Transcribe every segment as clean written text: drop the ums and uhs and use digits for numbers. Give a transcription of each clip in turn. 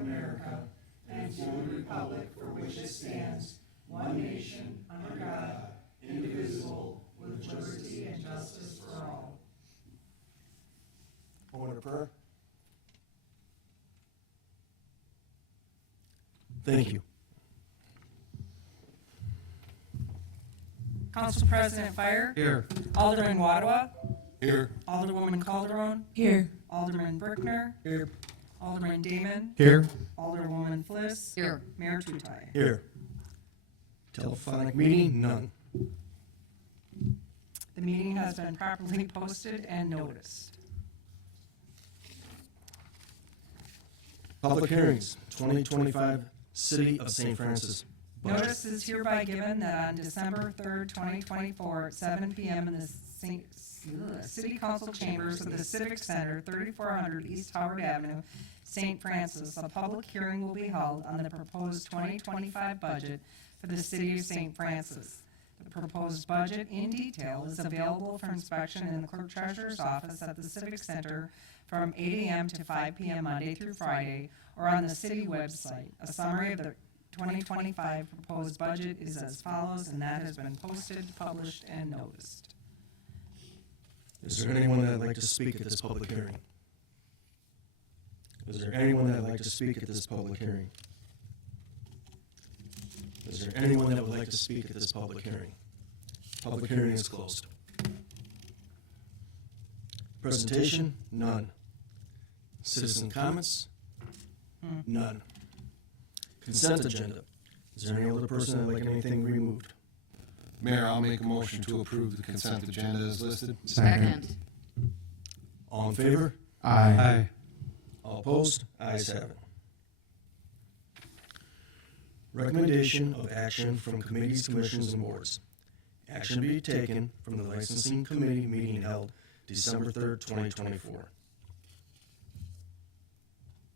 America and to the republic for which it stands, one nation, under God, indivisible, with liberty and justice for all. Moment of prayer. Thank you. Council President Fire. Here. Alderman Wadwa. Here. Alderwoman Calderon. Here. Alderman Brickner. Here. Alderman Damon. Here. Alderwoman Fliss. Here. Mayor Tutai. Here. Telephonic meeting, none. The meeting has been properly posted and noticed. Public hearings, 2025 City of St. Francis budget. Notice is hereby given that on December 3rd, 2024, at 7 p.m. in the City Council Chambers of the Civic Center, 3400 East Howard Avenue, St. Francis, a public hearing will be held on the proposed 2025 budget for the City of St. Francis. The proposed budget in detail is available for inspection in the Clerk Treasurer's office at the Civic Center from 8 a.m. to 5 p.m. Monday through Friday, or on the city website. A summary of the 2025 proposed budget is as follows, and that has been posted, published, and noticed. Is there anyone that would like to speak at this public hearing? Is there anyone that would like to speak at this public hearing? Is there anyone that would like to speak at this public hearing? Public hearing is closed. Presentation, none. Citizen comments, none. Consent agenda. Is there any other person that would like anything removed? Mayor, I'll make a motion to approve the consent agenda as listed. Second. All in favor? Aye. All opposed? Ayes have it. Recommendation of action from committees, commissions, and boards. Action to be taken from the licensing committee meeting held December 3rd, 2024.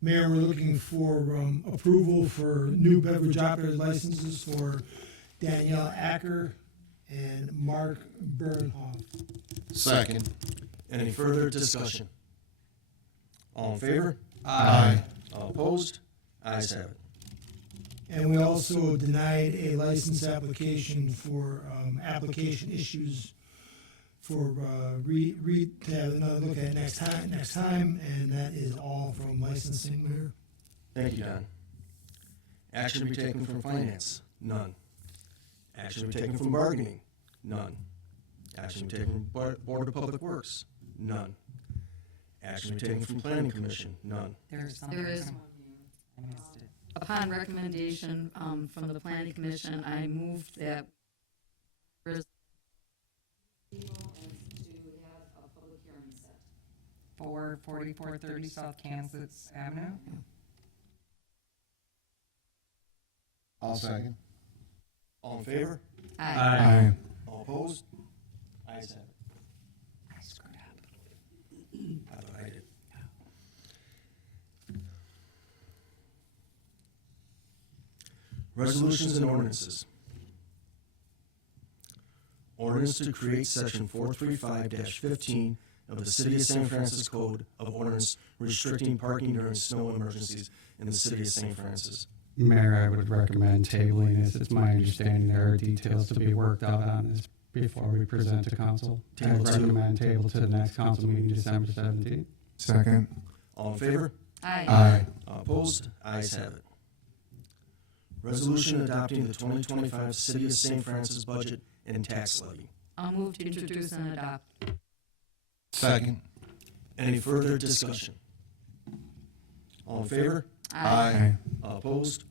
Mayor, we're looking for approval for new beverage operator licenses for Danielle Acker and Mark Bernhoff. Second. Any further discussion? All in favor? Aye. All opposed? Ayes have it. And we also denied a license application for application issues for to have another look at next time, and that is all from licensing, Mayor. Thank you, Don. Action to be taken from finance? None. Action to be taken from bargaining? None. Action to be taken from Board of Public Works? None. Action to be taken from Planning Commission? None. There is something. There is. I missed it. Upon recommendation from the Planning Commission, I moved that to have a public hearing set. For 4430 South Kansas Avenue. I'll second. All in favor? Aye. All opposed? Ayes have it. I screwed up. I thought I did. Resolutions and ordinances. Ordinance to create section 435-15 of the City of St. Francis Code of Ordinance restricting parking during snow emergencies in the City of St. Francis. Mayor, I would recommend tabling this. It's my understanding there are details to be worked out on this before we present to council. I Table would to- recommend table to the next council meeting, December 17th. Second. All in favor? Aye. All opposed? Ayes have it. Resolution adopting the 2025 City of St. Francis budget and tax levy. I'll move to introduce and adopt. Second. Any further discussion? All in favor? Aye. All opposed?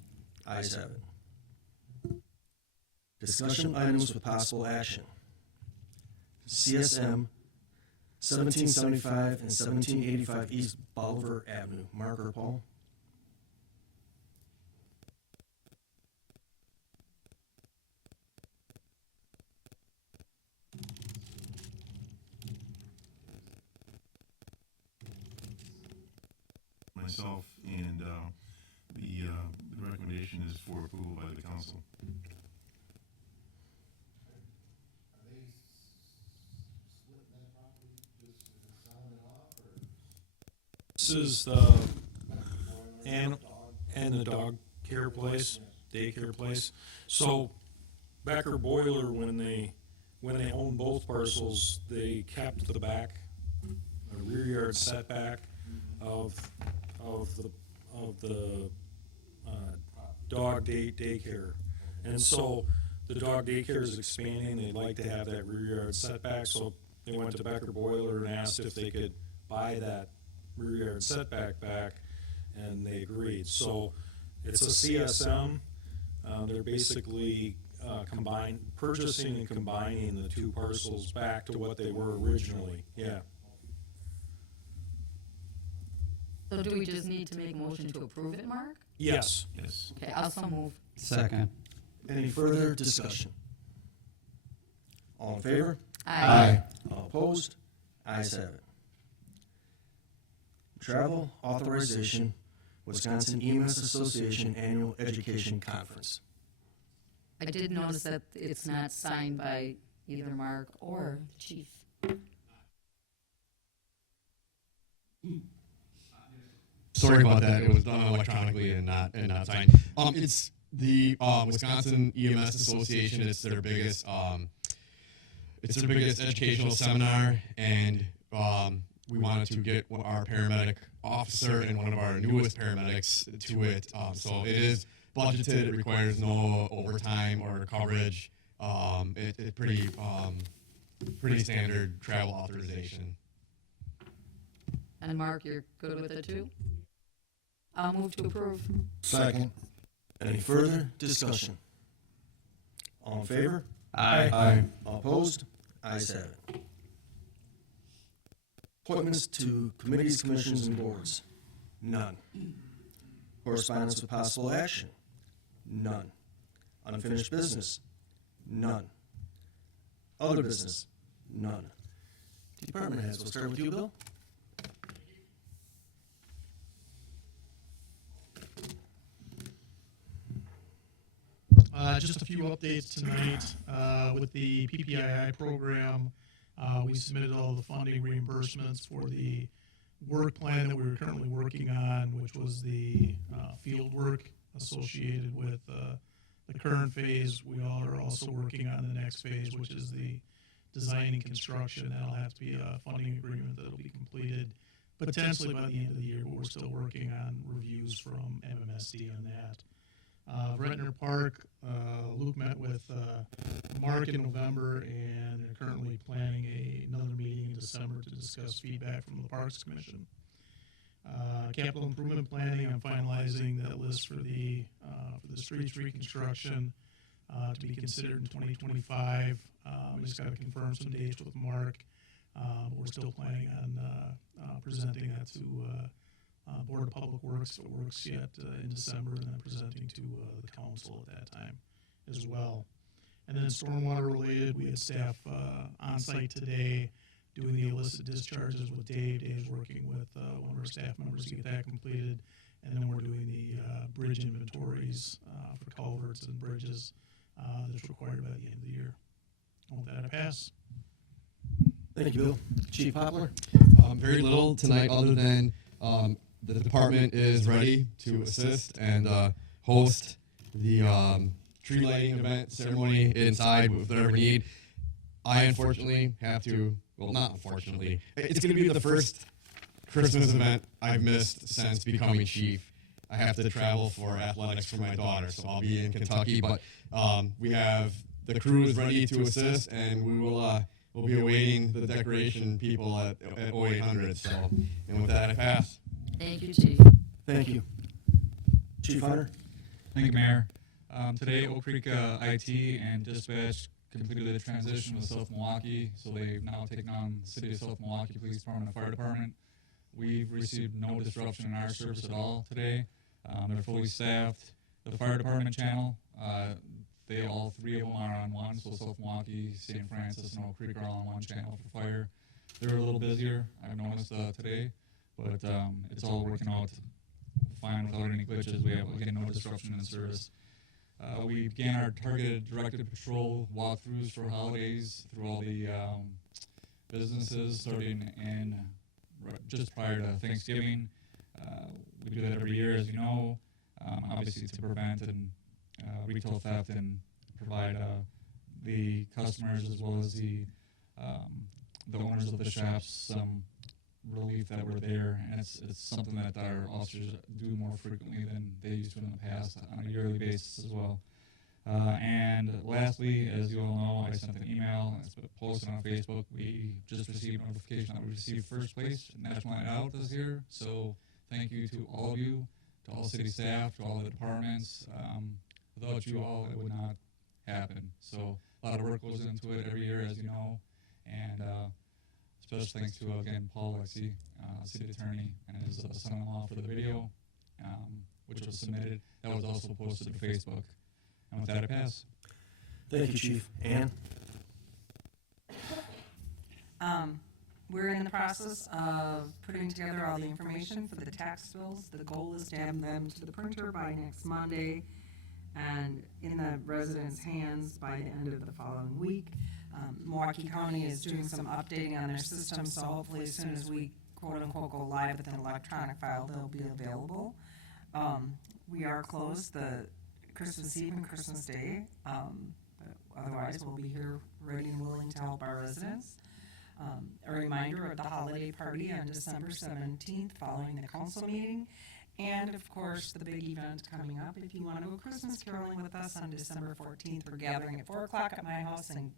Ayes have it. Discussion items with possible action. CSM 1775 and 1785 East Bolivar Avenue. Mark or Paul? Myself, and the recommendation is for approval by the council. This is the and the dog care place, daycare place. So Becker Boiler, when they owned both parcels, they kept the back, the rear yard setback of the dog daycare. And so the dog daycare is expanding. They'd like to have that rear yard setback, so they went to Becker Boiler and asked if they could buy that rear yard setback back, and they agreed. So it's a CSM. They're basically purchasing and combining the two parcels back to what they were originally. Yeah. So do we just need to make a motion to approve it, Mark? Yes. Yes. Okay, I'll so move. Second. Any further discussion? All in favor? Aye. All opposed? Ayes have it. Travel authorization, Wisconsin EMS Association Annual Education Conference. I did notice that it's not signed by either Mark or the chief. Sorry about that. It was done electronically and not signed. It's the Wisconsin EMS Association. It's their biggest educational seminar, and we wanted to get our paramedic officer and one of our newest paramedics to it. So it is budgeted. It requires no overtime or coverage. It's pretty standard travel authorization. And Mark, you're good with it too? I'll move to approve. Second. Any further discussion? All in favor? Aye. All opposed? Ayes have it. Appointments to committees, commissions, and boards? None. Correspondence with possible action? None. Unfinished business? None. Other business? None. Department heads, we'll start with you, Bill. Just a few updates tonight with the PPII program. We submitted all the funding reimbursements for the work plan that we were currently working on, which was the field work associated with the current phase. We all are also working on the next phase, which is the design and construction. That'll have to be a funding agreement that'll be completed potentially by the end of the year, but we're still working on reviews from MMSD on that. Vretner Park, Luke met with Mark in November, and they're currently planning another meeting in December to discuss feedback from the Parks Commission. Capital improvement planning, I'm finalizing that list for the streets reconstruction to be considered in 2025. We just got to confirm some dates with Mark, but we're still planning on presenting that to Board of Public Works yet in December, and then presenting to the council at that time as well. And then stormwater related, we had staff on site today doing the illicit discharges with Dave. Dave's working with one of our staff members to get that completed. And then we're doing the bridge inventories for culverts and bridges that's required by the end of the year. With that, I pass. Thank you, Bill. Chief Poplar? Very little tonight other than the department is ready to assist and host the tree lighting event ceremony inside with whatever need. I unfortunately have to, well, not unfortunately, it's going to be the first Christmas event I've missed since becoming chief. I have to travel for athletics for my daughter, so I'll be in Kentucky, but we have the crew is ready to assist, and we will we'll be awaiting the decoration people at 0800. So, and with that, I pass. Thank you, Chief. Thank you. Chief Hunter? Thank you, Mayor. Today, Oak Creek IT and Dispatch completed the transition with South Milwaukee, so they've now taken on the City of South Milwaukee Police Department and Fire Department. We've received no disruption in our service at all today. They're fully staffed. The Fire Department channel, they all three of them are on one, so South Milwaukee, St. Francis, and Oak Creek are all on one channel for fire. They're a little busier, I've noticed today, but it's all working out fine without any glitches. We have, again, no disruption in service. We began our targeted directed patrol walkthroughs for holidays through all the businesses, starting in just prior to Thanksgiving. We do that every year, as you know. obviously to prevent and retail theft and provide the customers as well as the owners of the shops some relief that were there, and it's something that our officers do more frequently than they used to in the past on a yearly basis as well. And lastly, as you all know, I sent an email, it's been posted on Facebook. We just received notification that we received first place National Night Out this year. So thank you to all of you, to all city staff, to all the departments. Without you all, it would not happen. So a lot of work goes into it every year, as you know. And special thanks to, again, Paul Lexi, city attorney, and his son-in-law for the video, which was submitted. That was also posted to Facebook. And with that, I pass. Thank you, Chief. Ann? We're in the process of putting together all the information for the tax bills. The goal is to have them to the printer by next Monday and in the residents' hands by the end of the following week. Milwaukee County is doing some updating on their system, so hopefully as soon as we quote-unquote go live with an electronic file, they'll be available. We are closed the Christmas Eve and Christmas Day, but otherwise we'll be here ready and willing to help our residents. A reminder of the holiday party on December 17th following the council meeting. And of course, the big event coming up. If you want to go Christmas caroling with us on December 14th, we're gathering at 4 o'clock at my house and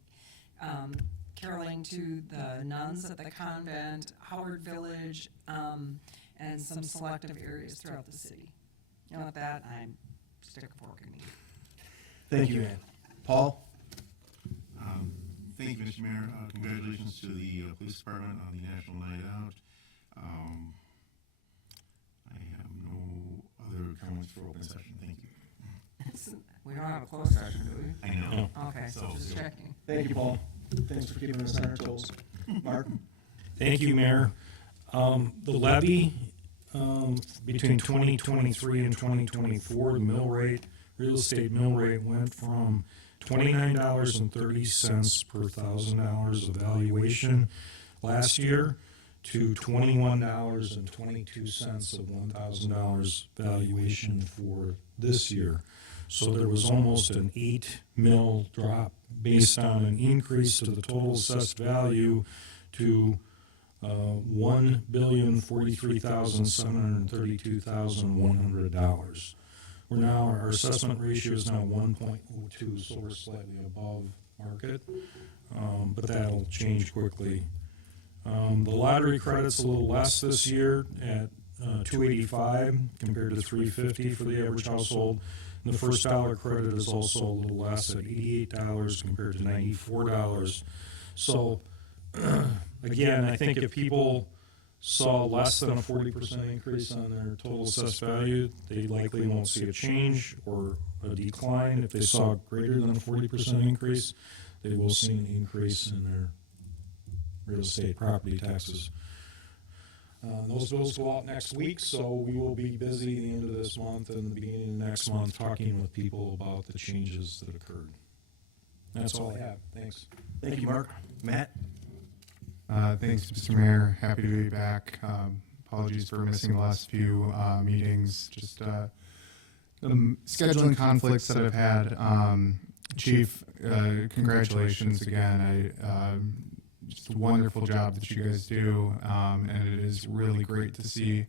caroling to the nuns at the convent, Howard Village, and some selective areas throughout the city. And with that, I'm stick a fork in me. Thank you, Ann. Paul? Thank you, Mr. Mayor. Congratulations to the police department on the National Night Out. I have no other comments for open session. Thank you. We don't have a closed session, do we? I know. Okay, so just checking. Thank you, Paul. Thanks for keeping us on our toes. Mark? Thank you, Mayor. The levy between 2023 and 2024, the mill rate, real estate mill rate went from $29.30 per $1,000 of valuation last year to $21.22 of $1,000 valuation for this year. So there was almost an 8 mil drop based on an increase to the total assessed value to $1,043,732,100. We're now, our assessment ratio is now 1.02, so we're slightly above market, but that'll change quickly. The lottery credit's a little less this year at $285 compared to $350 for the average household. And the first dollar credit is also a little less at $88 compared to $94. So again, I think if people saw less than a 40% increase on their total assessed value, they likely won't see a change or a decline. If they saw greater than a 40% increase, they will see an increase in their real estate property taxes. Those bills go out next week, so we will be busy the end of this month and the beginning of next month talking with people about the changes that occurred. That's all I have. Thanks. Thank you, Mark. Matt? Thanks, Mr. Mayor. Happy to be back. Apologies for missing the last few meetings. Just scheduling conflicts that I've had. Chief, congratulations again. Just a wonderful job that you guys do, and it is really great to see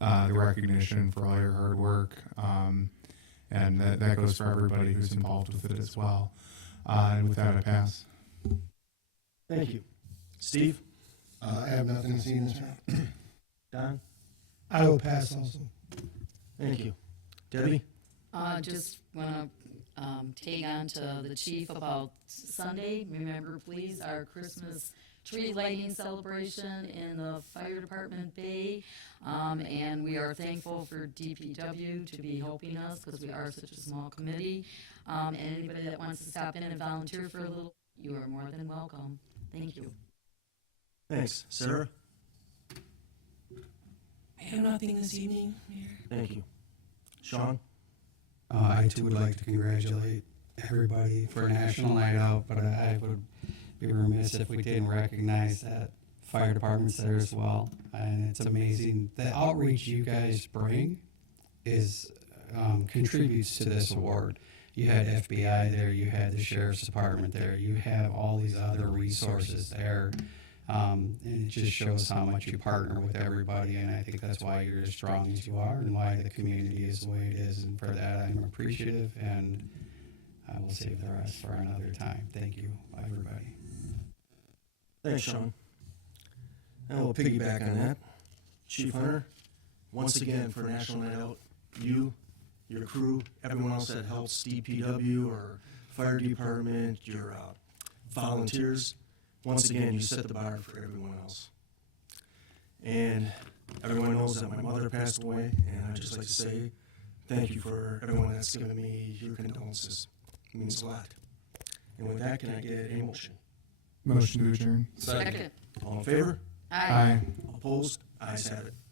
the recognition for all your hard work, and that goes for everybody who's involved with it as well. And with that, I pass. Thank you. Steve? I have nothing to see in this round. Don? I will pass also. Thank you. Debbie? Just want to tag on to the chief about Sunday. Remember, please, our Christmas tree lighting celebration in the fire department bay. And we are thankful for DPW to be helping us because we are such a small committee. And anybody that wants to stop in and volunteer for a little, you are more than welcome. Thank you. Thanks. Sarah? I have nothing this evening, Mayor. Thank you. Sean? I too would like to congratulate everybody for National Night Out, but I would be remiss if we didn't recognize that fire department's there as well. And it's amazing. The outreach you guys bring is contributes to this award. You had FBI there, you had the sheriff's department there, you have all these other resources there. And it just shows how much you partner with everybody, and I think that's why you're as strong as you are and why the community is the way it is. And for that, I'm appreciative, and I will save the rest for another time. Thank you, everybody. Thanks, Sean. Now we'll piggyback on that. Chief Hunter, once again for National Night Out, you, your crew, everyone else that helps DPW or fire department, your volunteers, once again, you set the bar for everyone else. And everyone knows that my mother passed away, and I'd just like to say thank you for everyone that's given me your condolences. It means a lot. And with that, can I get a motion? Motion to adjourn. Second. All in favor? Aye. Opposed? Ayes have it.